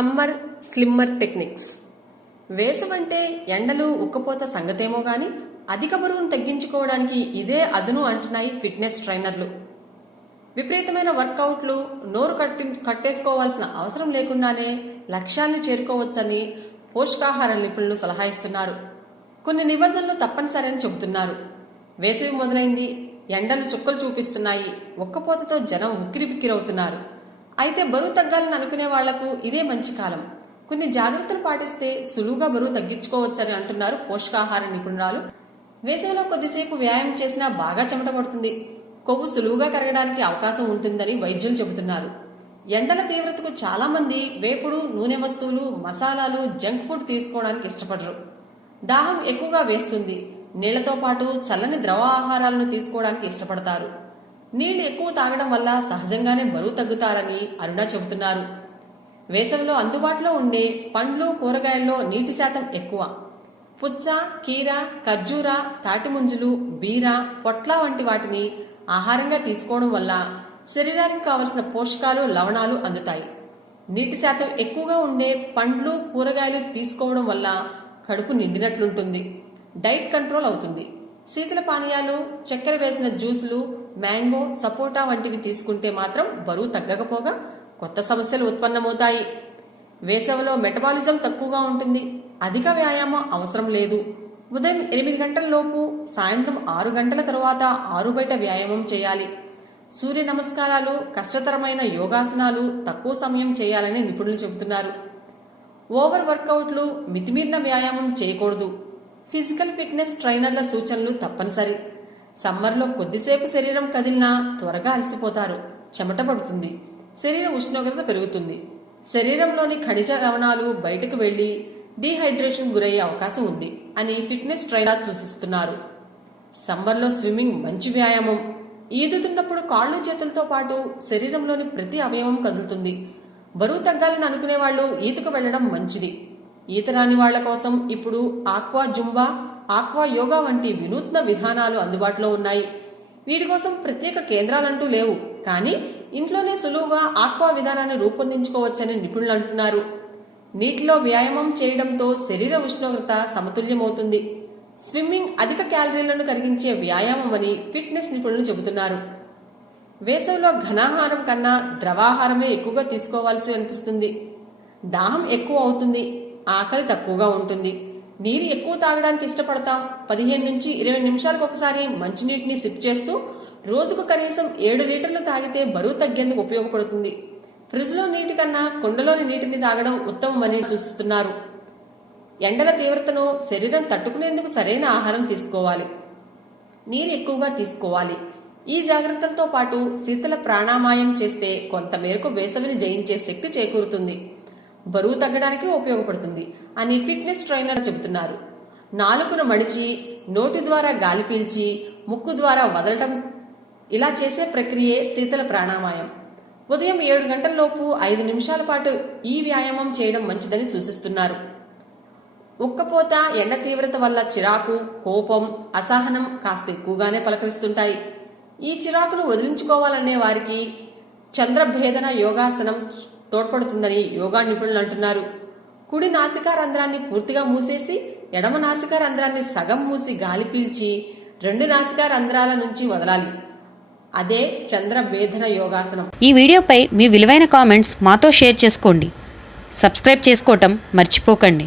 Summer slimmer techniques. వేసవంటే ఎండలు ఉక్కపోత సంగతేమో గాని అధిక బరువును తగ్గించుకోవడానికి ఇదే అదును అంటున్నాయి ఫిట్నెస్ ట్రైనర్లు. విపరీతమైన వర్కౌట్లు నోరు కట్టేసుకోవాల్సిన అవసరం లేకుండానే లక్ష్యాన్ని చేరుకోవచ్చని పోషకాహార నిపుణులు సలహా ఇస్తున్నారు. కొన్ని నిబంధనలు తప్పనిసరి అని చెబుతున్నారు. వేసవి మొదలైంది, ఎండలు చుక్కలు చూపిస్తున్నాయి, ఉక్కపోతతో జనం ఉక్కిరిబిక్కిరవుతున్నారు. అయితే బరువు తగ్గాలని అనుకునే వాళ్లకు ఇదే మంచి కాలం. కొన్ని జాగ్రత్తలు పాటిస్తే సులువుగా బరువు తగ్గించుకోవచ్చని అంటున్నారు పోషకాహార నిపుణురాలు. వేసవిలో కొద్దిసేపు వ్యాయామం చేసినా బాగా చెమట పడుతుంది, కొవ్వు సులువుగా కరగడానికి అవకాశం ఉంటుందని వైద్యులు చెబుతున్నారు. ఎండల తీవ్రతకు చాలా మంది వేపుడు, నూనె వస్తువులు, మసాలాలు, జంక్ ఫుడ్ తీసుకోవడానికి ఇష్టపడరు. దాహం ఎక్కువగా వేస్తుంది, నీళ్లతో పాటు చల్లని ద్రవ ఆహారాలను తీసుకోవడానికి ఇష్టపడతారు. నీళ్లు ఎక్కువ తాగడం వల్ల సహజంగానే బరువు తగ్గుతారని అరుణ చెబుతున్నారు. వేసవిలో అందుబాటులో ఉండే పండ్లు, కూరగాయల్లో నీటి శాతం ఎక్కువ. పుచ్చ, కీర, ఖర్జూర, తాటిముంజులు, బీర, పొట్ల వంటి వాటిని ఆహారంగా తీసుకోవడం వల్ల శరీరానికి కావలసిన పోషకాలు, లవణాలు అందుతాయి. నీటి శాతం ఎక్కువగా ఉండే పండ్లు, కూరగాయలు తీసుకోవడం వల్ల కడుపు నిండినట్లుంటుంది, డైట్ కంట్రోల్ అవుతుంది. శీతల పానీయాలు, చక్కెర వేసిన జ్యూసులు, మ్యాంగో, సపోటా వంటివి తీసుకుంటే మాత్రం బరువు తగ్గకపోగా కొత్త సమస్యలు ఉత్పన్నమవుతాయి. వేసవిలో మెటబాలిజం తక్కువగా ఉంటుంది, అధిక వ్యాయామం అవసరం లేదు. ఉదయం 8 గంటల లోపు, సాయంత్రం 6 గంటల తరువాత ఆరుబయట వ్యాయామం చేయాలి. సూర్య నమస్కారాలు, కష్టతరమైన యోగాసనాలు తక్కువ సమయం చేయాలని నిపుణులు చెబుతున్నారు. ఓవర్ వర్కౌట్లు, మితిమీరిన వ్యాయామం చేయకూడదు. ఫిజికల్ ఫిట్నెస్ ట్రైనర్ల సూచనలు తప్పనిసరి. సమ్మర్లో కొద్దిసేపు శరీరం కదిలినా త్వరగా అలసిపోతారు, చెమట పడుతుంది, శరీర ఉష్ణోగ్రత పెరుగుతుంది, శరీరంలోని ఖనిజ లవణాలు బయటకు వెళ్లి డీహైడ్రేషన్ గురయ్యే అవకాశం ఉంది అని ఫిట్నెస్ ట్రైనర్ సూచిస్తున్నారు. సమ్మర్లో స్విమ్మింగ్ మంచి వ్యాయామం. ఈదుతున్నప్పుడు కాళ్ళు, చేతులతో పాటు శరీరంలోని ప్రతి అవయవం కదులుతుంది. బరువు తగ్గాలని అనుకునే వాళ్ళు ఈతకు వెళ్లడం మంచిది. ఈత రాని వాళ్ల కోసం ఇప్పుడు ఆక్వా జుంబా, ఆక్వా యోగా వంటి వినూత్న విధానాలు అందుబాటులో ఉన్నాయి. వీటి కోసం ప్రత్యేక కేంద్రాలంటూ లేవు, కానీ ఇంట్లోనే సులువుగా ఆక్వా విధానాన్ని రూపొందించుకోవచ్చని నిపుణులు అంటున్నారు. నీటిలో వ్యాయామం చేయడంతో శరీర ఉష్ణోగ్రత సమతుల్యమవుతుంది. స్విమ్మింగ్ అధిక క్యాలరీలను కరిగించే వ్యాయామం అని ఫిట్నెస్ నిపుణులు చెబుతున్నారు. వేసవిలో ఘనాహారం కన్నా ద్రవాహారమే ఎక్కువగా తీసుకోవాల్సి అనిపిస్తుంది. దాహం ఎక్కువ అవుతుంది, ఆకలి తక్కువగా ఉంటుంది. నీరు ఎక్కువ తాగడానికి ఇష్టపడతాం. 15 నుంచి 20 నిమిషాలకు ఒకసారి మంచినీటిని సిప్ చేస్తూ రోజుకు కనీసం 7 లీటర్లు తాగితే బరువు తగ్గేందుకు ఉపయోగపడుతుంది. ఫ్రిడ్జ్లో నీటి కన్నా కుండలోని నీటిని తాగడం ఉత్తమమని సూచిస్తున్నారు. ఎండల తీవ్రతను శరీరం తట్టుకునేందుకు సరైన ఆహారం తీసుకోవాలి, నీరు ఎక్కువగా తీసుకోవాలి. ఈ జాగ్రత్తలతో పాటు శీతల ప్రాణాయామం చేస్తే కొంతమేరకు వేసవిని జయించే శక్తి చేకూరుతుంది, బరువు తగ్గడానికి ఉపయోగపడుతుంది అని ఫిట్నెస్ ట్రైనర్ చెబుతున్నారు. నాలుకను మడిచి నోటి ద్వారా గాలి పీల్చి ముక్కు ద్వారా వదలటం, ఇలా చేసే ప్రక్రియే శీతల ప్రాణాయామం. ఉదయం 7 గంటల లోపు 5 నిమిషాల పాటు ఈ వ్యాయామం చేయడం మంచిదని సూచిస్తున్నారు. ఉక్కపోత, ఎండ తీవ్రత వల్ల చిరాకు, కోపం, అసహనం కాస్త ఎక్కువగానే పలకరిస్తుంటాయి. ఈ చిరాకును వదిలించుకోవాలనే వారికి చంద్రభేదన యోగాసనం తోడ్పడుతుందని యోగా నిపుణులు అంటున్నారు. కుడి నాసికా రంధ్రాన్ని పూర్తిగా మూసేసి ఎడమ నాసికా రంధ్రాన్ని సగం మూసి గాలి పీల్చి 2 నాసికా రంధ్రాల నుంచి వదలాలి. అదే చంద్రభేదన యోగాసనం. ఈ వీడియోపై మీ విలువైన కామెంట్స్ మాతో షేర్ చేసుకోండి. సబ్స్క్రైబ్ చేసుకోవటం మర్చిపోకండి.